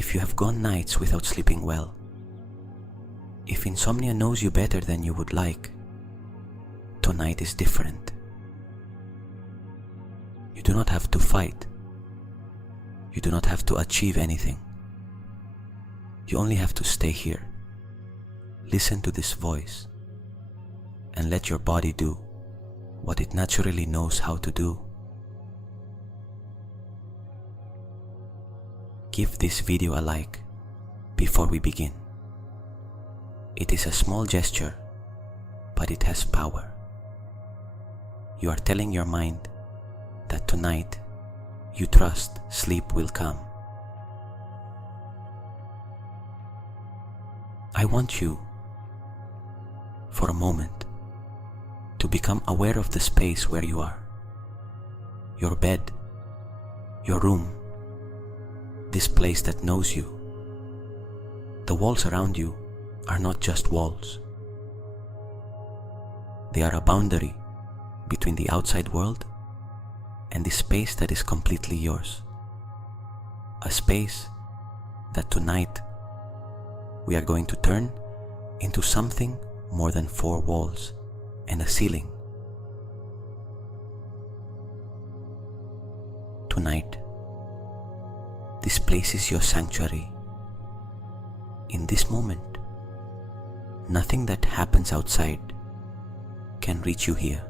If you have gone nights without sleeping well, if insomnia knows you better than you would like, tonight is different. You do not have to fight. You do not have to achieve anything. You only have to stay here. Listen to this voice and let your body do what it naturally knows how to do. Give this video a like before we begin. It is a small gesture, but it has power. You are telling your mind that tonight you trust sleep will come. I want you, for a moment, to become aware of the space where you are. Your bed, your room, this place that knows you. The walls around you are not just walls. They are a boundary between the outside world and the space that is completely yours. A space that tonight we are going to turn into something more than 4 walls and a ceiling. Tonight, this place is your sanctuary. In this moment, nothing that happens outside can reach you here.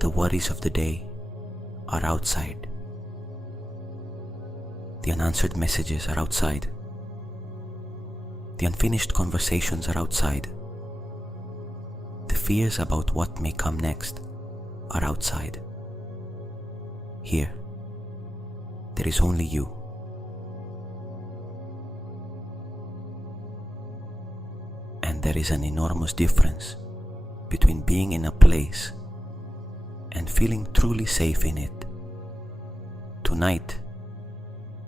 The worries of the day are outside. The unanswered messages are outside. The unfinished conversations are outside. The fears about what may come next are outside. Here, there is only you. And there is an enormous difference between being in a place and feeling truly safe in it. Tonight,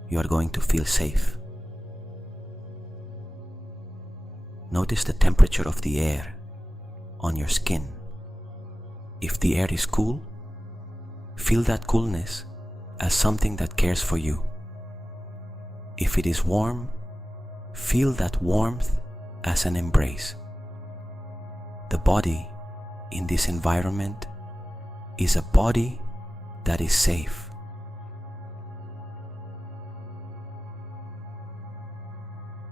you are going to feel safe. Notice the temperature of the air on your skin. If the air is cool, feel that coolness as something that cares for you. If it is warm, feel that warmth as an embrace. The body in this environment is a body that is safe.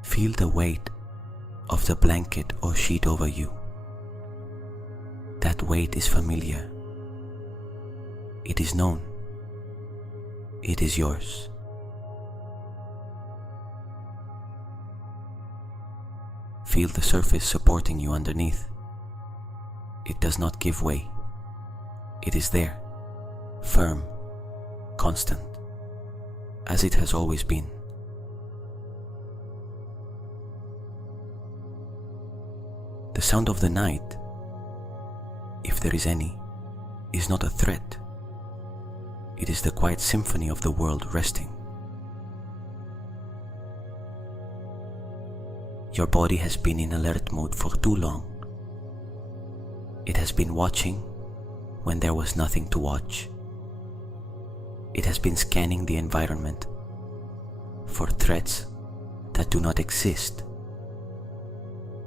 Feel the weight of the blanket or sheet over you. That weight is familiar. It is known. It is yours. Feel the surface supporting you underneath. It does not give way. It is there, firm, constant, as it has always been. The sound of the night, if there is any, is not a threat. It is the quiet symphony of the world resting. Your body has been in alert mode for too long. It has been watching when there was nothing to watch. It has been scanning the environment for threats that do not exist.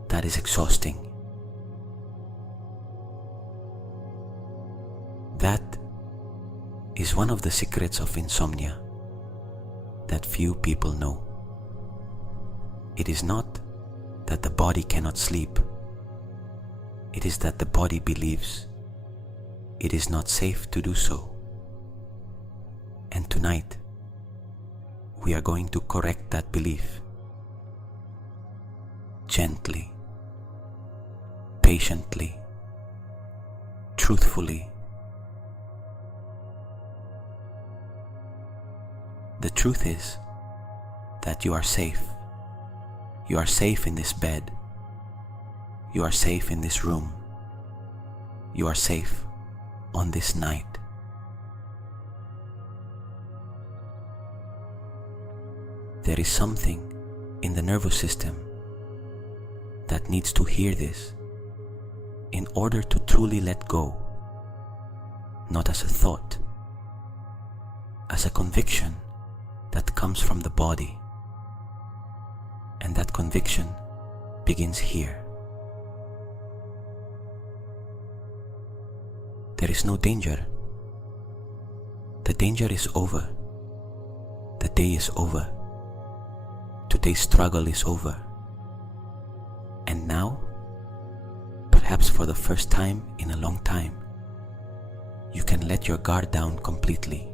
That is exhausting. That is one of the secrets of insomnia that few people know. It is not that the body cannot sleep. It is that the body believes it is not safe to do so. And tonight, we are going to correct that belief. Gently, patiently, truthfully. The truth is that you are safe. You are safe in this bed. You are safe in this room. You are safe on this night. There is something in the nervous system that needs to hear this in order to truly let go, not as a thought, as a conviction that comes from the body, And that conviction begins here. There is no danger. The danger is over. The day is over. Today's struggle is over. And now, perhaps for the first time in a long time, you can let your guard down completely.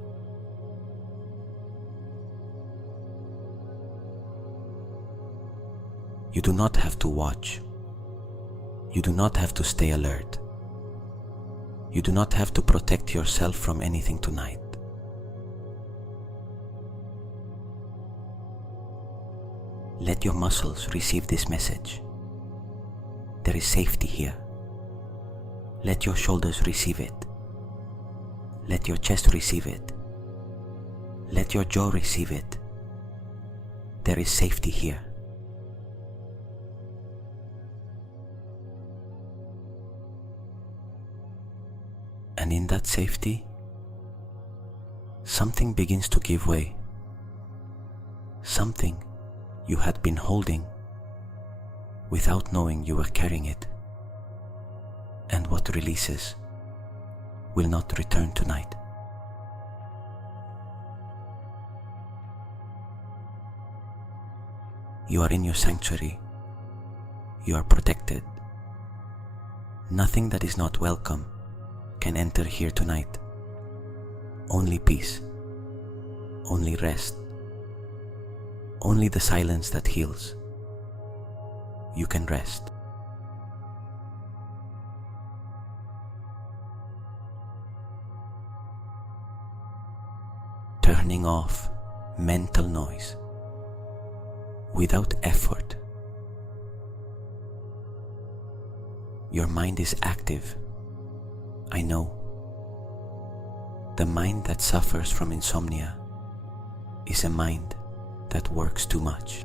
You do not have to watch. You do not have to stay alert. You do not have to protect yourself from anything tonight. Let your muscles receive this message. There is safety here. Let your shoulders receive it. Let your chest receive it. Let your jaw receive it. There is safety here. And in that safety, something begins to give way. Something you had been holding without knowing you were carrying it. And what releases will not return tonight. You are in your sanctuary. You are protected. Nothing that is not welcome can enter here tonight. Only peace, only rest, only the silence that heals. You can rest. Turning off mental noise without effort. Your mind is active. I know. The mind that suffers from insomnia is a mind that works too much,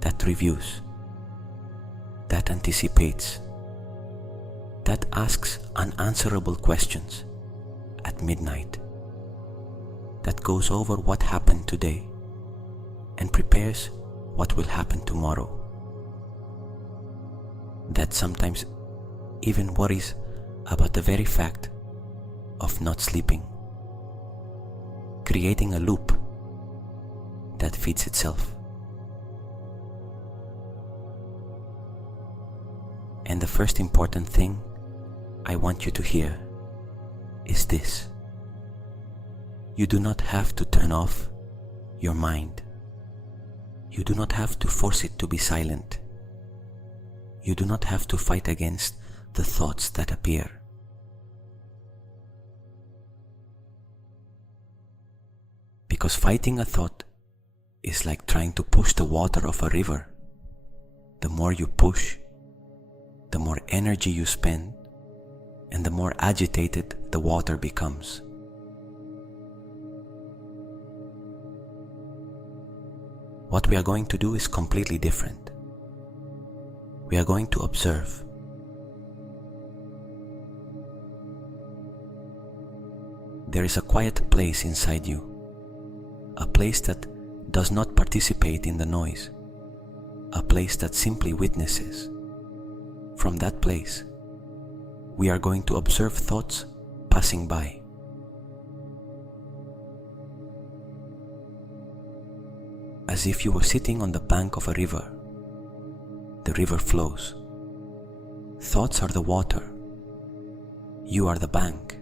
that reviews, that anticipates, that asks unanswerable questions at midnight, that goes over what happened today and prepares what will happen tomorrow, that sometimes even worries about the very fact of not sleeping, creating a loop that feeds itself. And the first important thing I want you to hear is this: you do not have to turn off your mind. You do not have to force it to be silent. You do not have to fight against the thoughts that appear. Because fighting a thought is like trying to push the water of a river. The more you push, the more energy you spend, and the more agitated the water becomes. What we are going to do is completely different. We are going to observe. There is a quiet place inside you, a place that does not participate in the noise, a place that simply witnesses. From that place, we are going to observe thoughts passing by. As if you were sitting on the bank of a river. The river flows. Thoughts are the water. You are the bank.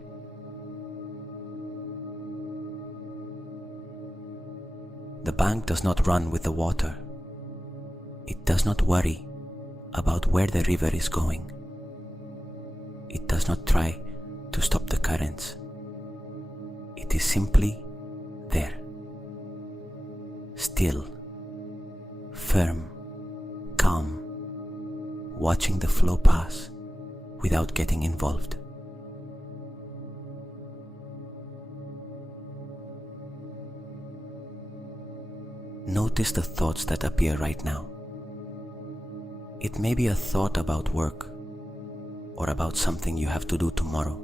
The bank does not run with the water. It does not worry about where the river is going. It does not try to stop the currents. It is simply there. Still, firm, calm, watching the flow pass without getting involved. Notice the thoughts that appear right now. It may be a thought about work or about something you have to do tomorrow.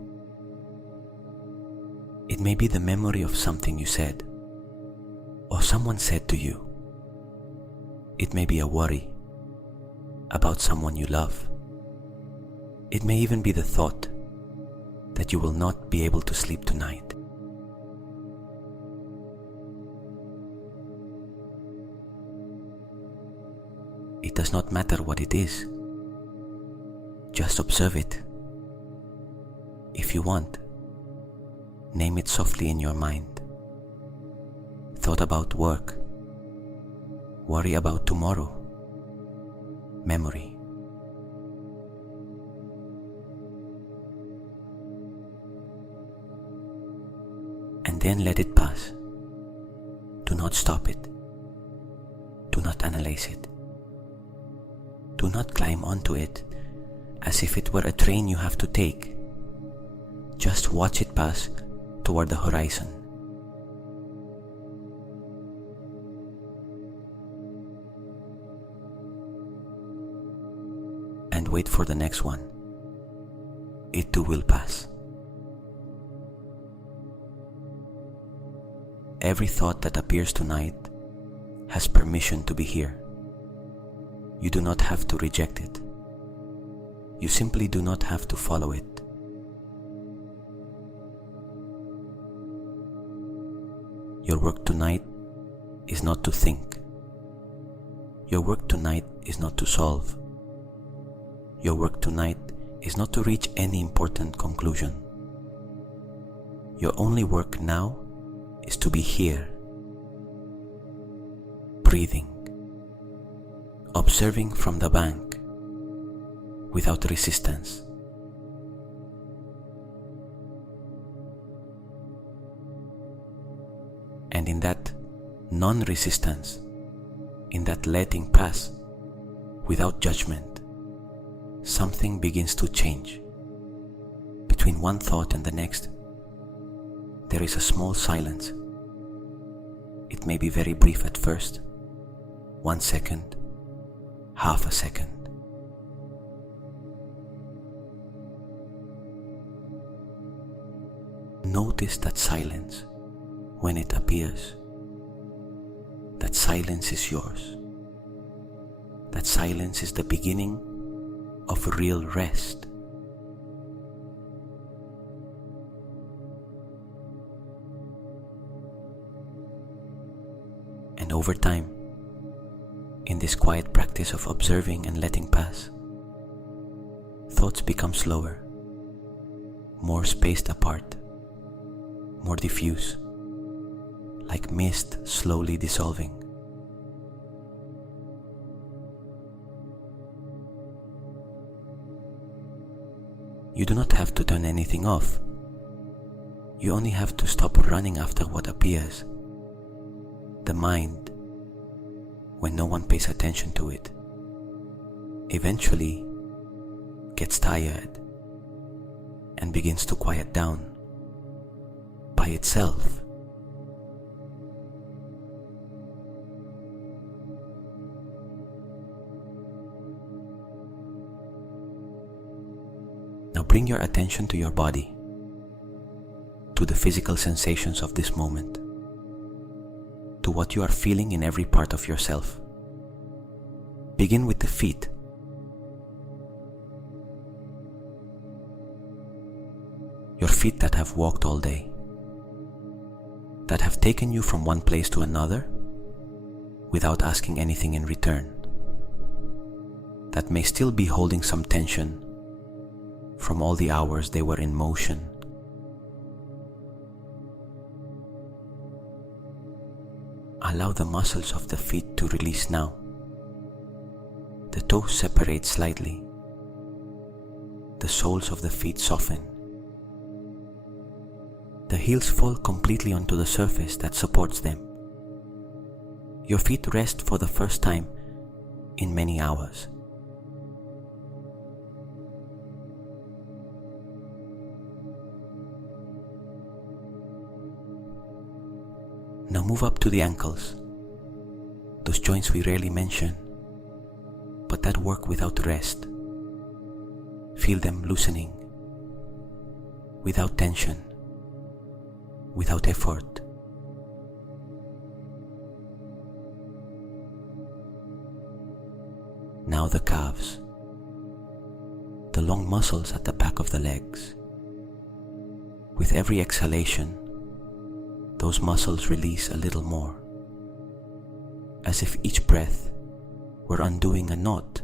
It may be the memory of something you said or someone said to you. It may be a worry about someone you love. It may even be the thought that you will not be able to sleep tonight. It does not matter what it is. Just observe it. If you want, name it softly in your mind. Thought about work, worry about tomorrow, memory. And then let it pass. Do not stop it. Do not analyze it. Do not climb onto it as if it were a train you have to take. Just watch it pass toward the horizon. And wait for the next one. It too will pass. Every thought that appears tonight has permission to be here. You do not have to reject it. You simply do not have to follow it. Your work tonight is not to think. Your work tonight is not to solve. Your work tonight is not to reach any important conclusion. Your only work now is to be here, breathing, observing from the bank, without resistance. And in that non-resistance, in that letting pass, without judgment, something begins to change. Between one thought and the next, there is a small silence. It may be very brief at first, 1 second, half a second. Notice that silence when it appears. That silence is yours. That silence is the beginning of real rest. And over time, in this quiet practice of observing and letting pass, thoughts become slower, more spaced apart, more diffuse, like mist slowly dissolving. You do not have to turn anything off. You only have to stop running after what appears. The mind, when no one pays attention to it, eventually gets tired and begins to quiet down by itself. Now bring your attention to your body, to the physical sensations of this moment, to what you are feeling in every part of yourself. Begin with the feet. Your feet that have walked all day, that have taken you from one place to another without asking anything in return, that may still be holding some tension from all the hours they were in motion. Allow the muscles of the feet to release now. The toes separate slightly. The soles of the feet soften. The heels fall completely onto the surface that supports them. Your feet rest for the first time in many hours. Now move up to the ankles, those joints we rarely mention, but that work without rest. Feel them loosening, without tension, without effort. Now the calves, the long muscles at the back of the legs. With every exhalation, those muscles release a little more, as if each breath were undoing a knot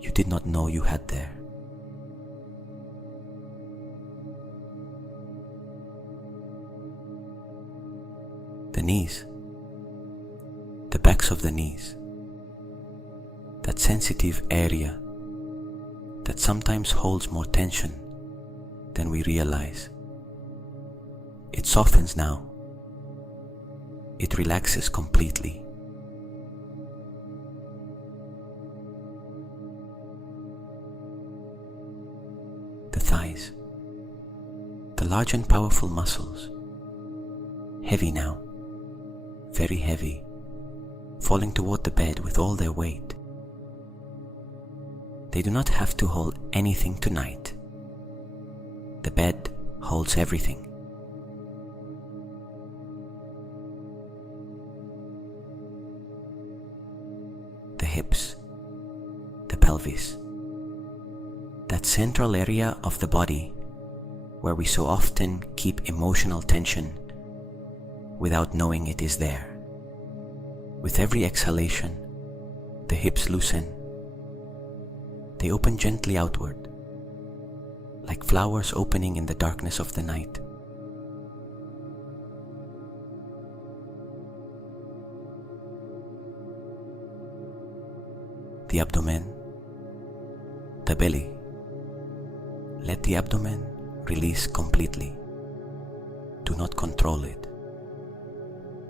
you did not know you had there. The knees, the backs of the knees, that sensitive area that sometimes holds more tension than we realize. It softens now. It relaxes completely. The thighs, the large and powerful muscles, heavy now, very heavy, falling toward the bed with all their weight. They do not have to hold anything tonight. The bed holds everything. The hips, the pelvis, that central area of the body where we so often keep emotional tension without knowing it is there. With every exhalation, the hips loosen. They open gently outward, like flowers opening in the darkness of the night. The abdomen, the belly. Let the abdomen release completely. Do not control it.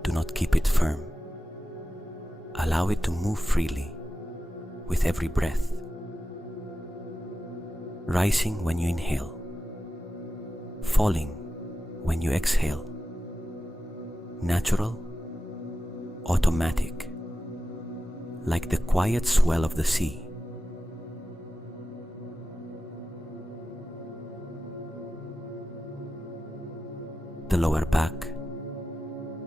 Do not keep it firm. Allow it to move freely with every breath. Rising when you inhale, falling when you exhale. Natural, automatic, like the quiet swell of the sea. The lower back,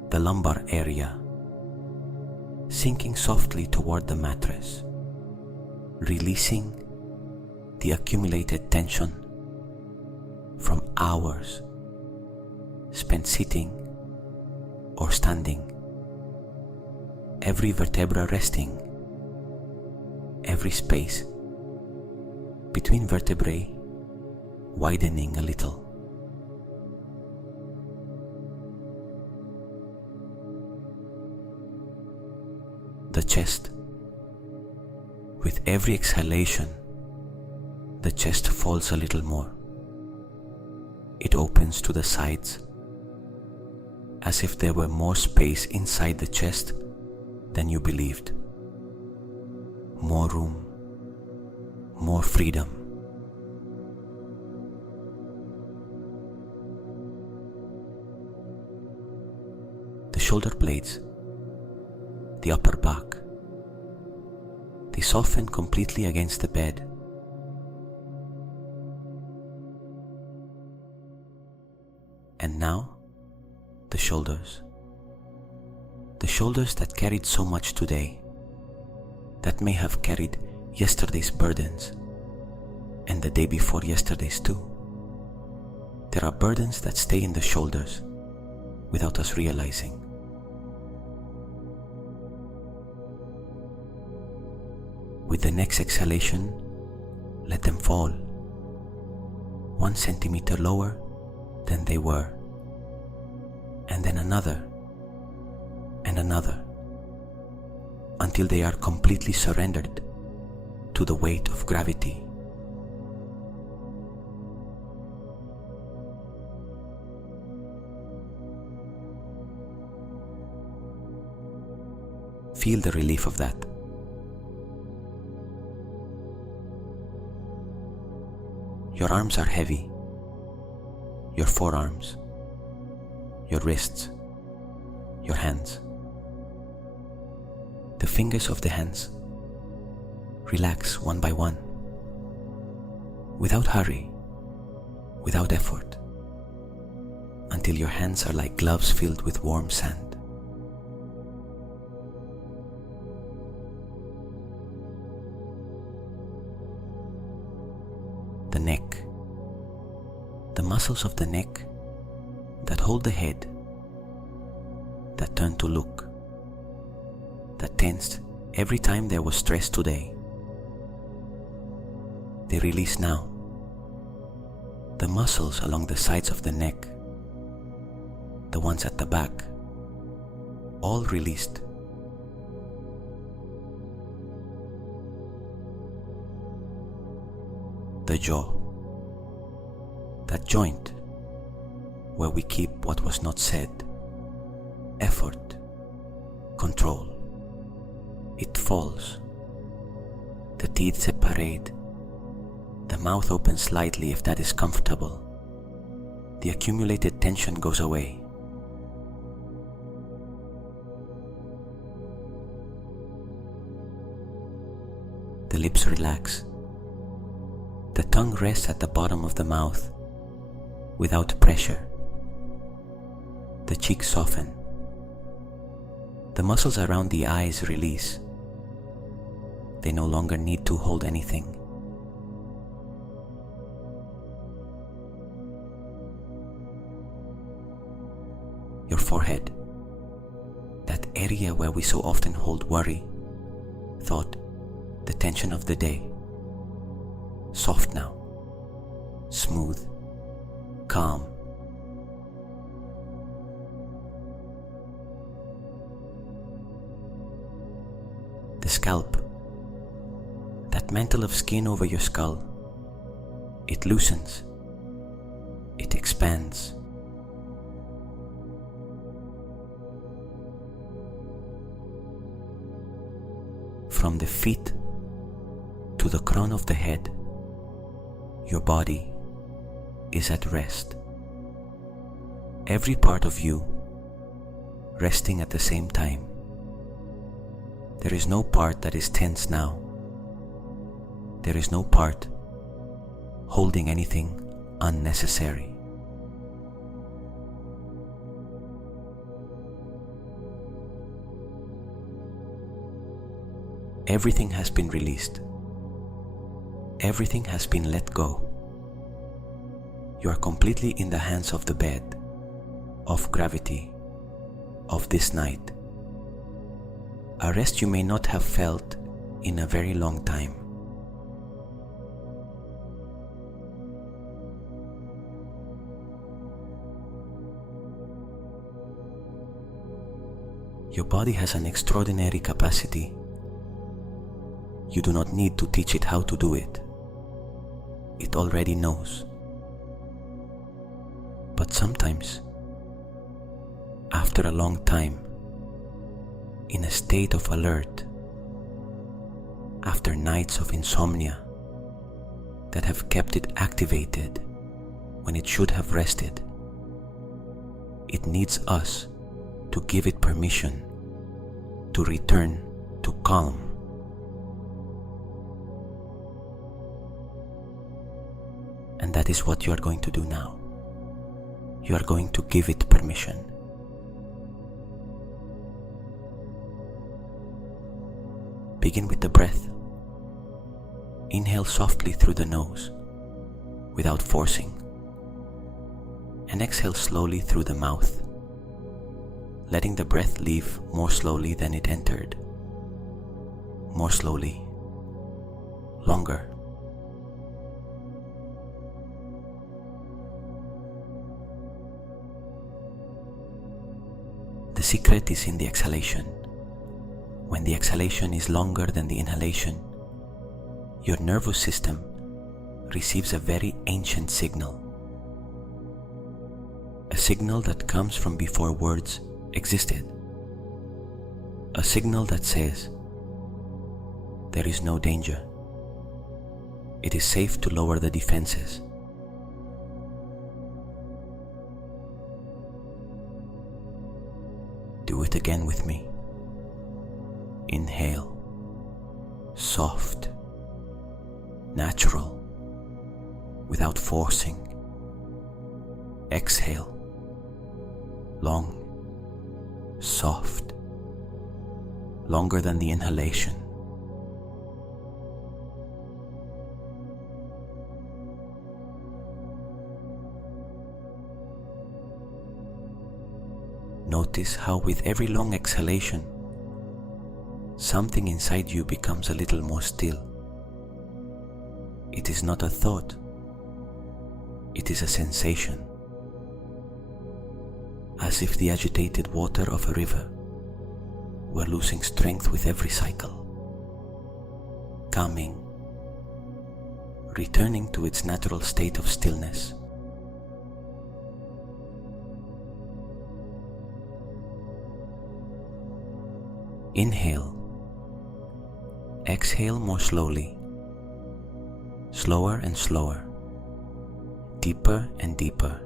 the lumbar area, sinking softly toward the mattress, releasing the accumulated tension from hours spent sitting or standing. Every vertebra resting, every space between vertebrae widening a little. The chest. With every exhalation, the chest falls a little more. It opens to the sides, as if there were more space inside the chest than you believed. More room, more freedom. The shoulder blades, the upper back, they soften completely against the bed. And now, the shoulders. The shoulders that carried so much today, that may have carried yesterday's burdens, and the day before yesterday's too. There are burdens that stay in the shoulders without us realizing. With the next exhalation, let them fall 1 centimeter lower than they were, and then another and another, until they are completely surrendered to the weight of gravity. Feel the relief of that. Your arms are heavy, your forearms, your wrists, your hands. The fingers of the hands relax one by one, without hurry, without effort, until your hands are like gloves filled with warm sand. muscles of the neck that hold the head, that turn to look, that tensed every time there was stress today. They release now. The muscles along the sides of the neck, the ones at the back, all released. The jaw, that joint where we keep what was not said, effort, control. It falls. The teeth separate. The mouth opens slightly if that is comfortable. The accumulated tension goes away. The lips relax. The tongue rests at the bottom of the mouth without pressure. The cheeks soften. The muscles around the eyes release. They no longer need to hold anything. Your forehead, that area where we so often hold worry, thought, the tension of the day. Soft now, smooth, calm. The scalp, that mantle of skin over your skull, it loosens, it expands. From the feet to the crown of the head, your body is at rest. Every part of you resting at the same time. There is no part that is tense now. There is no part holding anything unnecessary. Everything has been released. Everything has been let go. You are completely in the hands of the bed, of gravity, of this night. A rest you may not have felt in a very long time. Your body has an extraordinary capacity. You do not need to teach it how to do it. It already knows. But sometimes, after a long time, in a state of alert, after nights of insomnia that have kept it activated when it should have rested, it needs us to give it permission to return to calm. And that is what you are going to do now. You are going to give it permission. Begin with the breath. Inhale softly through the nose, without forcing, and exhale slowly through the mouth, letting the breath leave more slowly than it entered. More slowly, longer. The secret is in the exhalation. When the exhalation is longer than the inhalation, your nervous system receives a very ancient signal. A signal that comes from before words existed. A signal that says, there is no danger. It is safe to lower the defenses. Do it again with me. Inhale, soft, natural, without forcing. Exhale, long, soft, longer than the inhalation. Notice how with every long exhalation, something inside you becomes a little more still. It is not a thought, it is a sensation, as if the agitated water of a river were losing strength with every cycle, calming, returning to its natural state of stillness. Inhale. Exhale more slowly, slower and slower, deeper and deeper.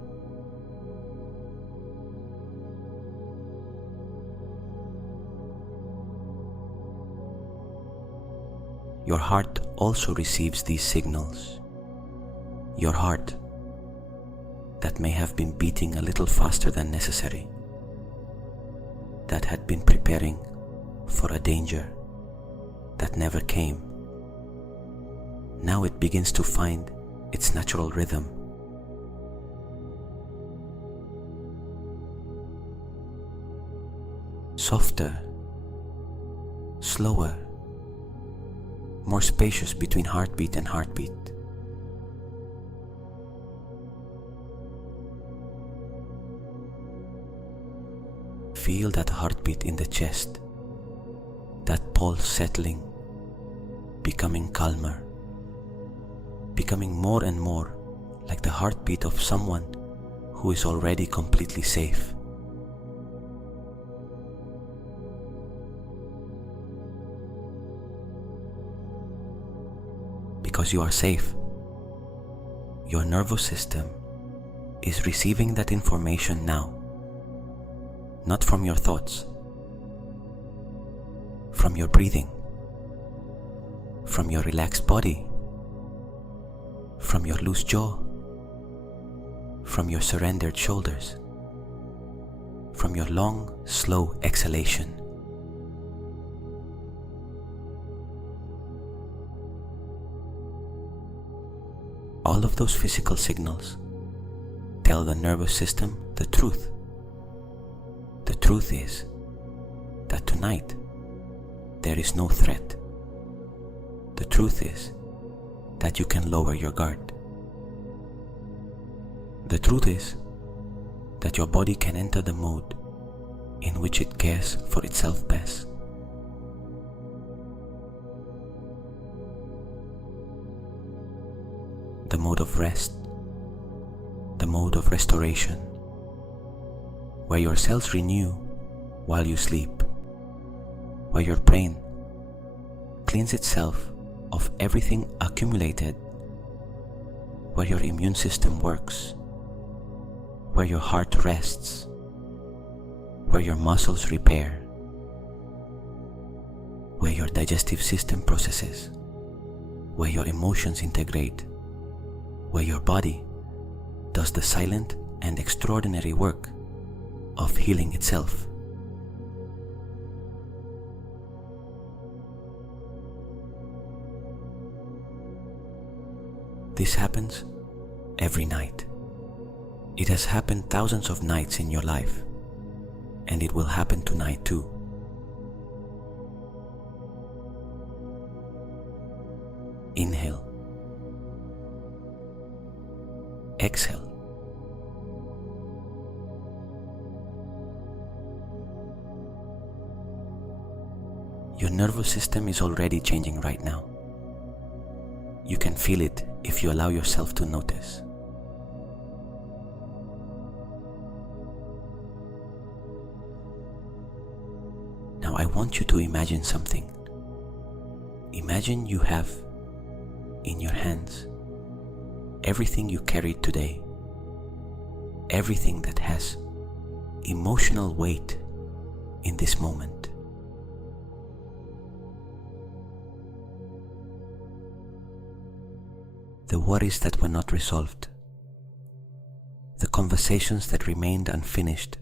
Your heart also receives these signals. Your heart, that may have been beating a little faster than necessary, that had been preparing for a danger that never came. Now it begins to find its natural rhythm. Softer, slower, more spacious between heartbeat and heartbeat. Feel that heartbeat in the chest, that pulse settling, becoming calmer, becoming more and more like the heartbeat of someone who is already completely safe. Because you are safe, your nervous system is receiving that information now, not from your thoughts, from your breathing, from your relaxed body, from your loose jaw, from your surrendered shoulders, from your long, slow exhalation. All of those physical signals tell the nervous system the truth. The truth is that tonight there is no threat. The truth is that you can lower your guard. The truth is that your body can enter the mode in which it cares for itself best. The mode of rest, the mode of restoration, where your cells renew while you sleep, where your brain cleans itself of everything accumulated, where your immune system works, where your heart rests, where your muscles repair, where your digestive system processes, where your emotions integrate, where your body does the silent and extraordinary work of healing itself. This happens every night. It has happened thousands of nights in your life, and it will happen tonight too. Inhale. Exhale. Your nervous system is already changing right now. You can feel it if you allow yourself to notice. Now I want you to imagine something. Imagine you have in your hands everything you carried today, everything that has emotional weight in this moment. The worries that were not resolved, the conversations that remained unfinished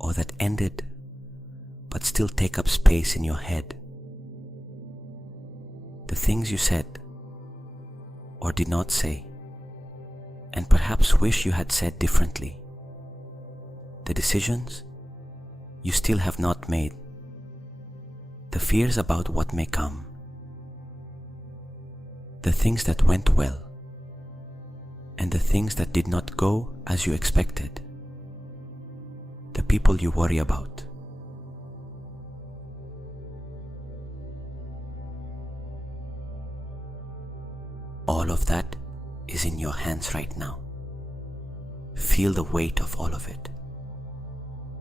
or that ended but still take up space in your head, the things you said or did not say, and perhaps wish you had said differently, the decisions you still have not made, the fears about what may come, the things that went well, and the things that did not go as you expected, the people you worry about. All of that is in your hands right now. Feel the weight of all of it.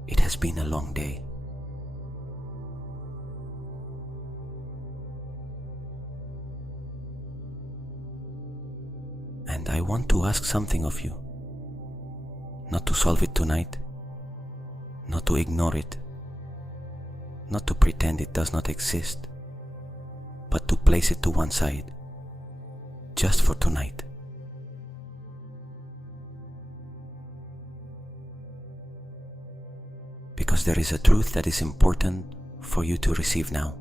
It has been a long day. And I want to ask something of you. Not to solve it tonight, not to ignore it, not to pretend it does not exist, but to place it to one side, just for tonight. Because there is a truth that is important for you to receive now.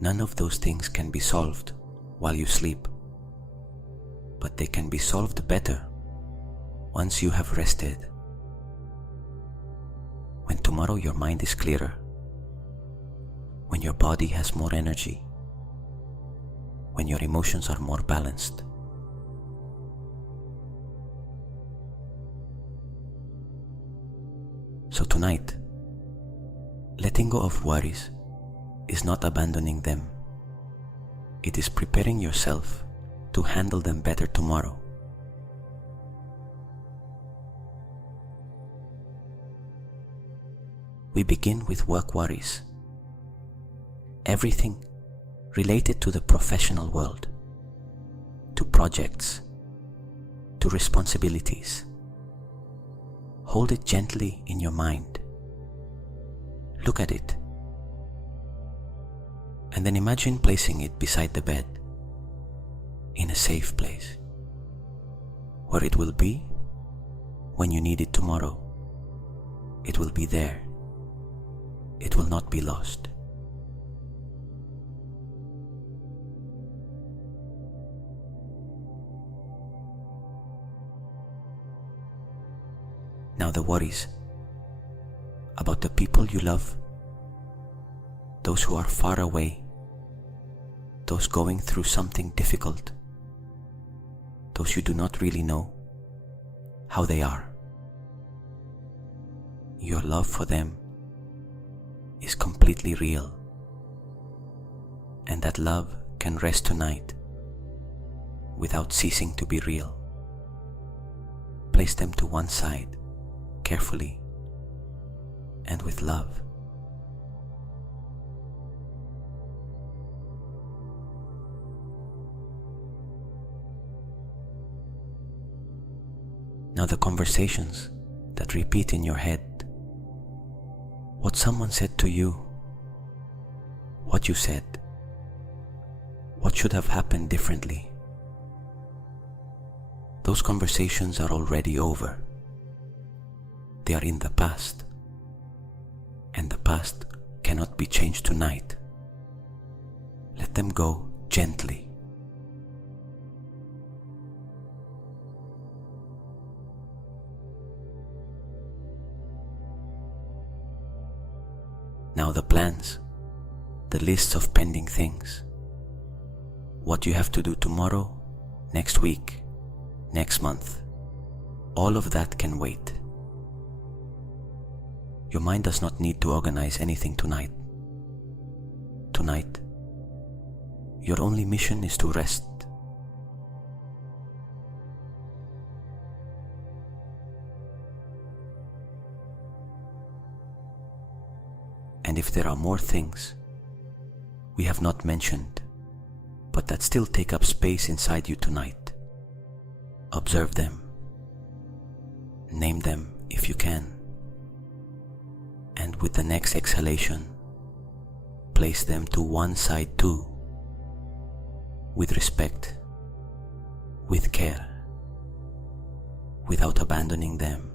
None of those things can be solved while you sleep, but they can be solved better once you have rested. When tomorrow your mind is clearer, when your body has more energy, when your emotions are more balanced. So tonight, letting go of worries is not abandoning them. It is preparing yourself to handle them better tomorrow. We begin with work worries. Everything related to the professional world, to projects, to responsibilities. Hold it gently in your mind. Look at it. And then imagine placing it beside the bed, in a safe place, where it will be when you need it tomorrow. It will be there. It will not be lost. Now the worries about the people you love, those who are far away, those going through something difficult, those you do not really know how they are. Your love for them is completely real, and that love can rest tonight without ceasing to be real. Place them to one side, carefully and with love. Now the conversations that repeat in your head, what someone said to you, what you said, what should have happened differently. Those conversations are already over. They are in the past, and the past cannot be changed tonight. Let them go gently. Now the plans, the lists of pending things, what you have to do tomorrow, next week, next month, all of that can wait. Your mind does not need to organize anything tonight. Tonight, your only mission is to rest. And if there are more things we have not mentioned, but that still take up space inside you tonight, observe them, name them if you can, and with the next exhalation, place them to one side too, with respect, with care, without abandoning them.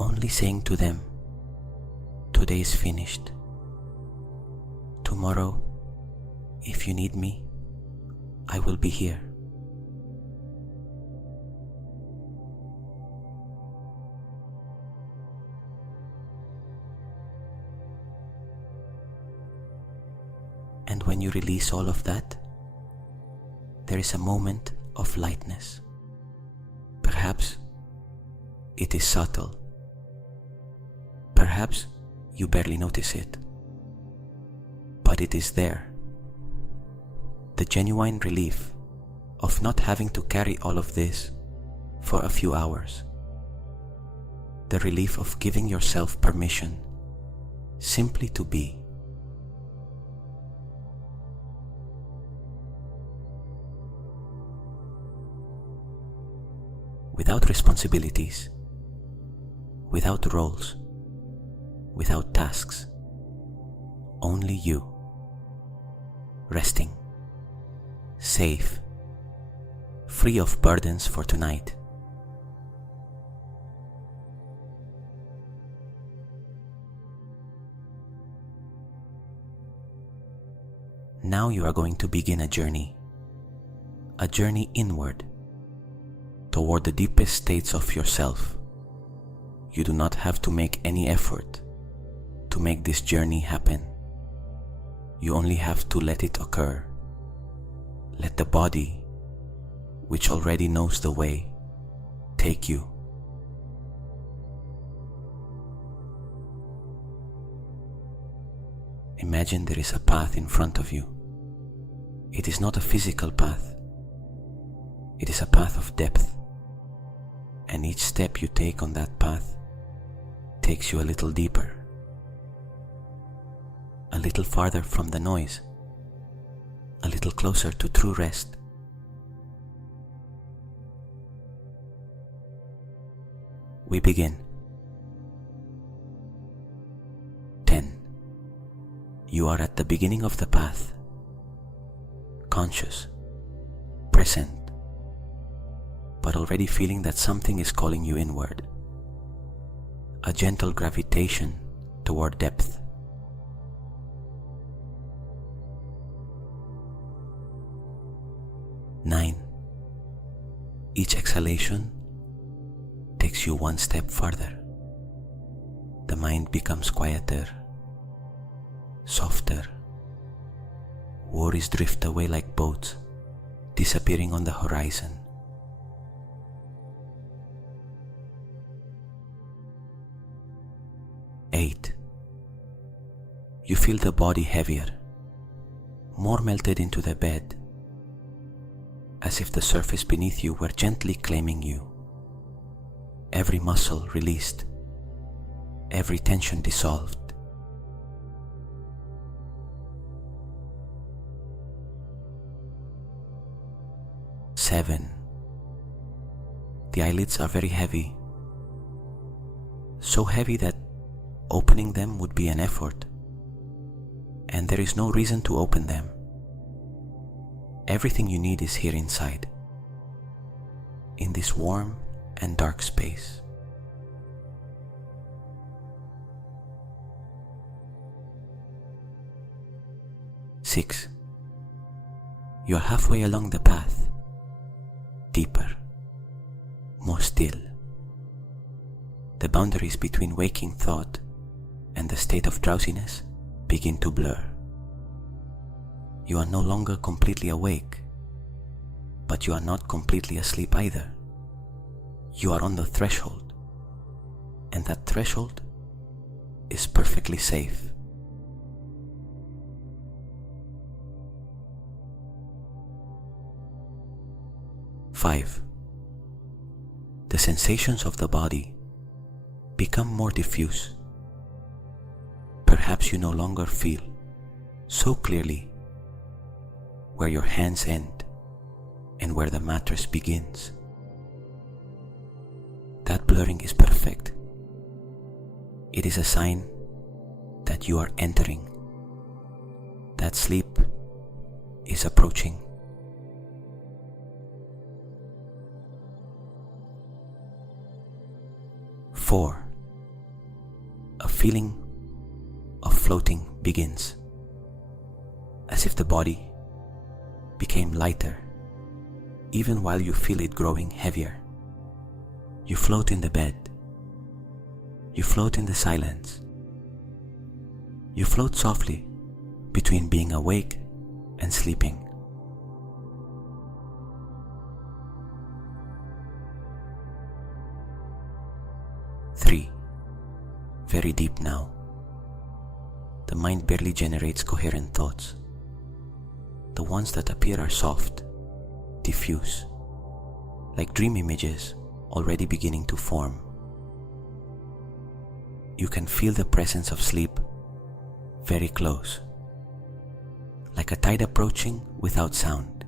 Only saying to them, today is finished. Tomorrow, if you need me, I will be here. And when you release all of that, there is a moment of lightness. Perhaps it is subtle. Perhaps you barely notice it. But it is there. The genuine relief of not having to carry all of this for a few hours. The relief of giving yourself permission simply to be. Without responsibilities, without roles, without tasks, only you, resting, safe, free of burdens for tonight. Now you are going to begin a journey inward, toward the deepest states of yourself. You do not have to make any effort to make this journey happen. You only have to let it occur. Let the body, which already knows the way, take you. Imagine there is a path in front of you. It is not a physical path. It is a path of depth. And each step you take on that path takes you a little deeper, a little farther from the noise, a little closer to true rest. We begin. 10. You are at the beginning of the path, conscious, present, but already feeling that something is calling you inward. A gentle gravitation toward depth. 9. Each exhalation takes you one step farther. The mind becomes quieter, softer. Worries drift away like boats, disappearing on the horizon. 8. You feel the body heavier, more melted into the bed, as if the surface beneath you were gently claiming you. Every muscle released, every tension dissolved. 7. The eyelids are very heavy, so heavy that opening them would be an effort, and there is no reason to open them. Everything you need is here inside, in this warm and dark space. 6. You are halfway along the path, deeper, more still. The boundaries between waking thought and the state of drowsiness begin to blur. You are no longer completely awake, but you are not completely asleep either. You are on the threshold, and that threshold is perfectly safe. 5. The sensations of the body become more diffuse. Perhaps you no longer feel so clearly where your hands end and where the mattress begins. That blurring is perfect. It is a sign that you are entering, that sleep is approaching. 4. A feeling of floating begins, as if the body became lighter, even while you feel it growing heavier. You float in the bed. You float in the silence. You float softly between being awake and sleeping. Three, very deep now. The mind barely generates coherent thoughts. The ones that appear are soft, diffuse, like dream images already beginning to form. You can feel the presence of sleep very close, like a tide approaching without sound.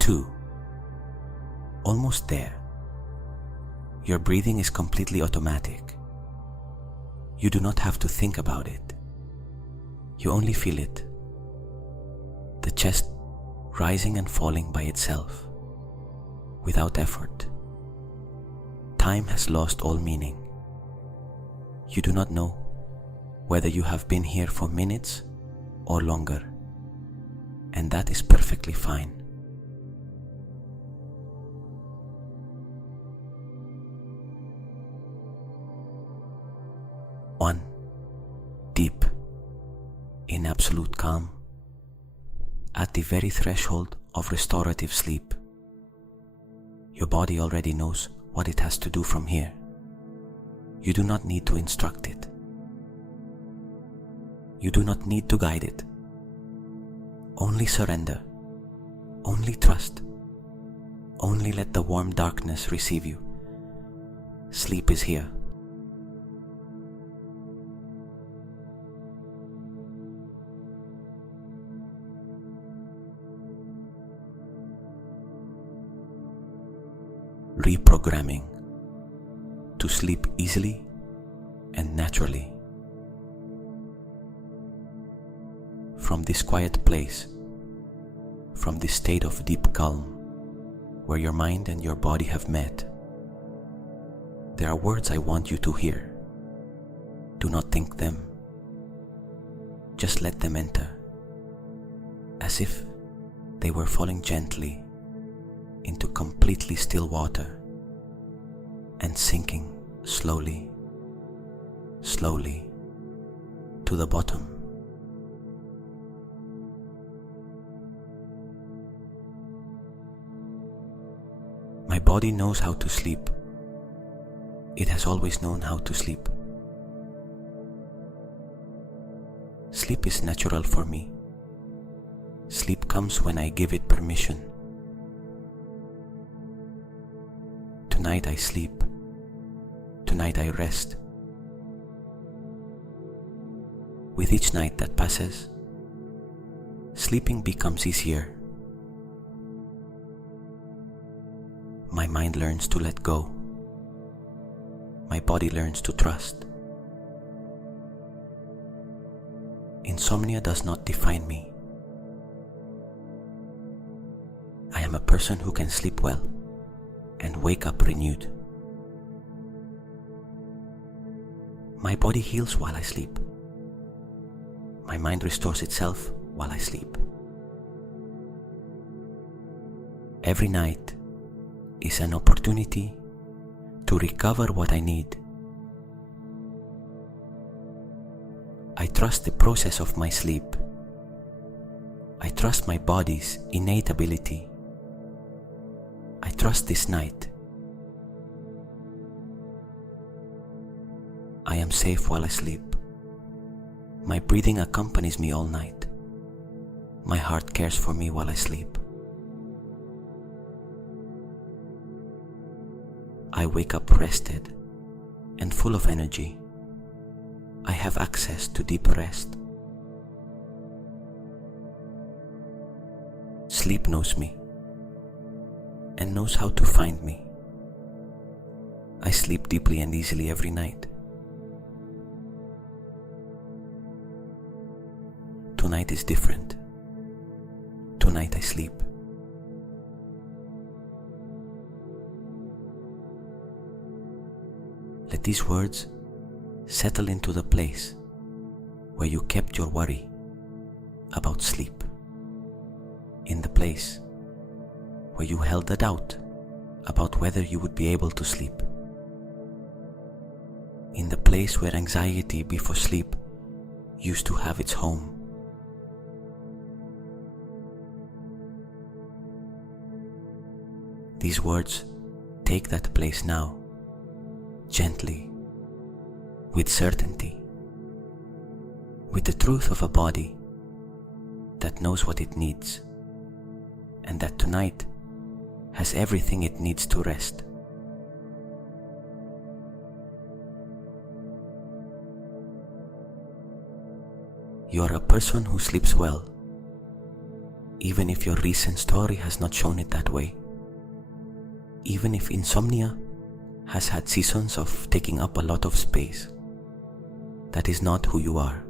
Two, almost there. Your breathing is completely automatic. You do not have to think about it. You only feel it. The chest rising and falling by itself, without effort. Time has lost all meaning. You do not know whether you have been here for minutes or longer, and that is perfectly fine. One, deep, in absolute calm, at the very threshold of restorative sleep. Your body already knows what it has to do from here. You do not need to instruct it. You do not need to guide it. Only surrender. Only trust. Only let the warm darkness receive you. Sleep is here. Reprogramming to sleep easily and naturally. From this quiet place, from this state of deep calm, where your mind and your body have met, there are words I want you to hear. Do not think them. Just let them enter, as if they were falling gently into completely still water and sinking slowly, slowly to the bottom. My body knows how to sleep. It has always known how to sleep. Sleep is natural for me. Sleep comes when I give it permission. Tonight I sleep. Tonight I rest. With each night that passes, sleeping becomes easier. My mind learns to let go. My body learns to trust. Insomnia does not define me. I am a person who can sleep well and wake up renewed. My body heals while I sleep. My mind restores itself while I sleep. Every night is an opportunity to recover what I need. I trust the process of my sleep. I trust my body's innate ability. I trust this night. I am safe while I sleep. My breathing accompanies me all night. My heart cares for me while I sleep. I wake up rested and full of energy. I have access to deep rest. Sleep knows me and knows how to find me. I sleep deeply and easily every night. Tonight is different. Tonight I sleep. Let these words settle into the place where you kept your worry about sleep, in the place where you held the doubt about whether you would be able to sleep. in the place where anxiety before sleep used to have its home. These words take that place now, gently, with certainty, with the truth of a body that knows what it needs, and that tonight has everything it needs to rest. You are a person who sleeps well, even if your recent story has not shown it that way. Even if insomnia has had seasons of taking up a lot of space, that is not who you are.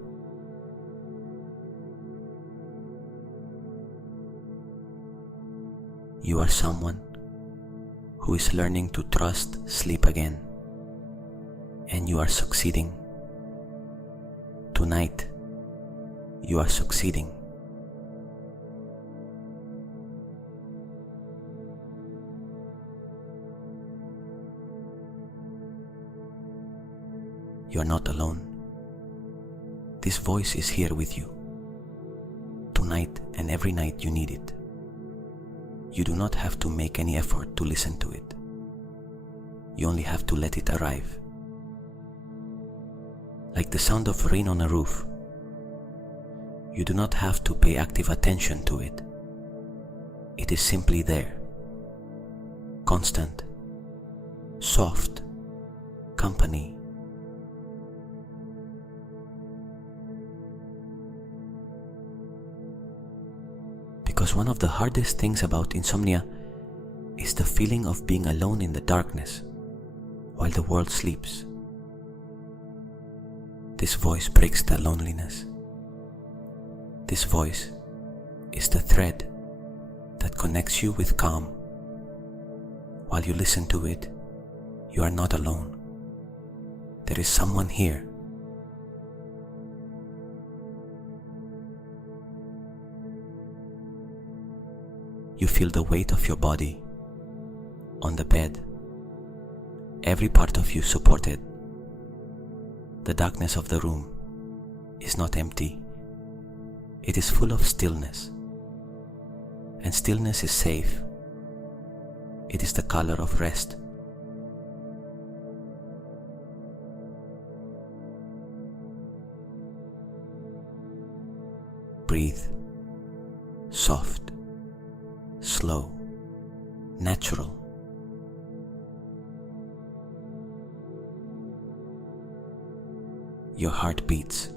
You are someone who is learning to trust sleep again, and you are succeeding. Tonight, you are succeeding. You are not alone. This voice is here with you. Tonight and every night you need it. You do not have to make any effort to listen to it. You only have to let it arrive. Like the sound of rain on a roof, you do not have to pay active attention to it. It is simply there, constant, soft, company. Because one of the hardest things about insomnia is the feeling of being alone in the darkness while the world sleeps. This voice breaks the loneliness. This voice is the thread that connects you with calm. While you listen to it, you are not alone. There is someone here. You feel the weight of your body on the bed, every part of you supported. The darkness of the room is not empty. It is full of stillness, and stillness is safe. It is the color of rest. Breathe, soft, slow, natural. Your heart beats,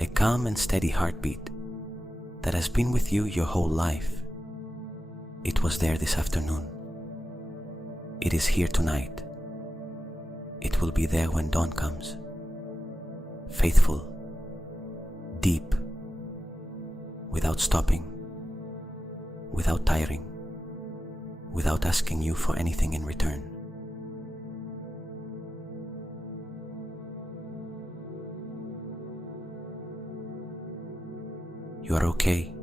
a calm and steady heartbeat that has been with you your whole life. It was there this afternoon. It is here tonight. It will be there when dawn comes. Faithful, deep, without stopping, without tiring, without asking you for anything in return. You are okay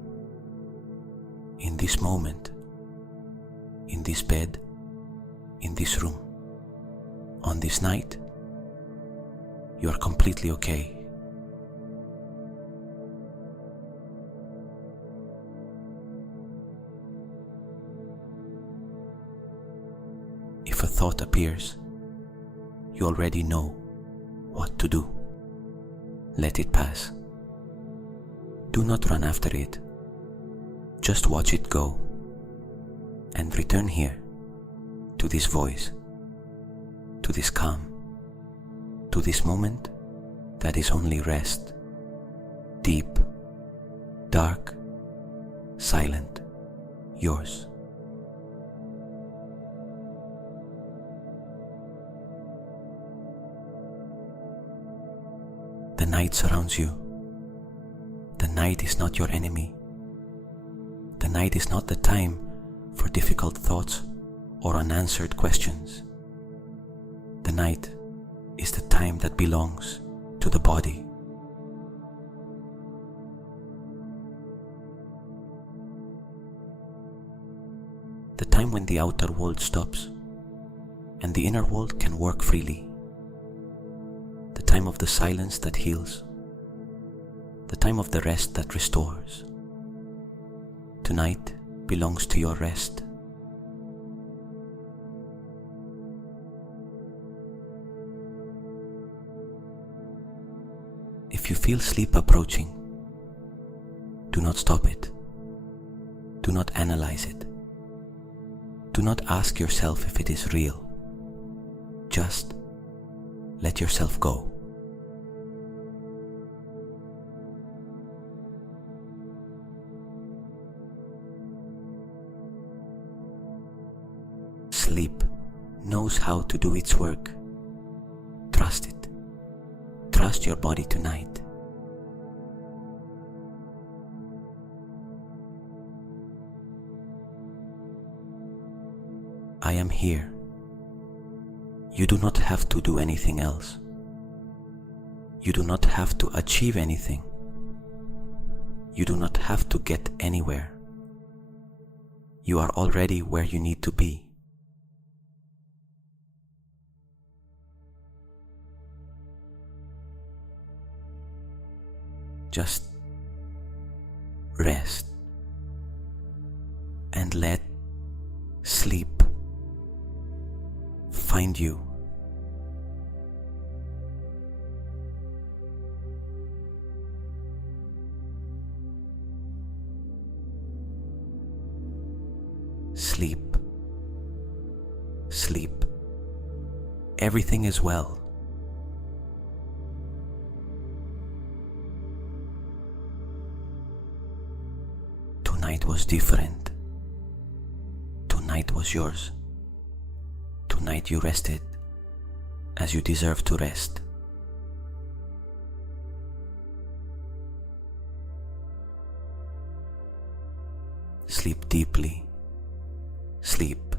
in this moment, in this bed, in this room, on this night. You are completely okay. If a thought appears, you already know what to do. Let it pass. Do not run after it. Just watch it go and return here to this voice, to this calm, to this moment that is only rest, deep, dark, silent, yours. The night surrounds you. The night is not your enemy. The night is not the time for difficult thoughts or unanswered questions. The night is the time that belongs to the body. The time when the outer world stops and the inner world can work freely. time of the silence that heals, the time of the rest that restores. Tonight belongs to your rest. If you feel sleep approaching, do not stop it. Do not analyze it. Do not ask yourself if it is real. Just let yourself go. Sleep knows how to do its work. Trust it. Trust your body tonight. I am here. You do not have to do anything else. You do not have to achieve anything. You do not have to get anywhere. You are already where you need to be. Just rest and let sleep find you. Sleep. Sleep. Everything is well. Tonight was different. Tonight was yours. Tonight you rested as you deserve to rest. Sleep deeply. Sleep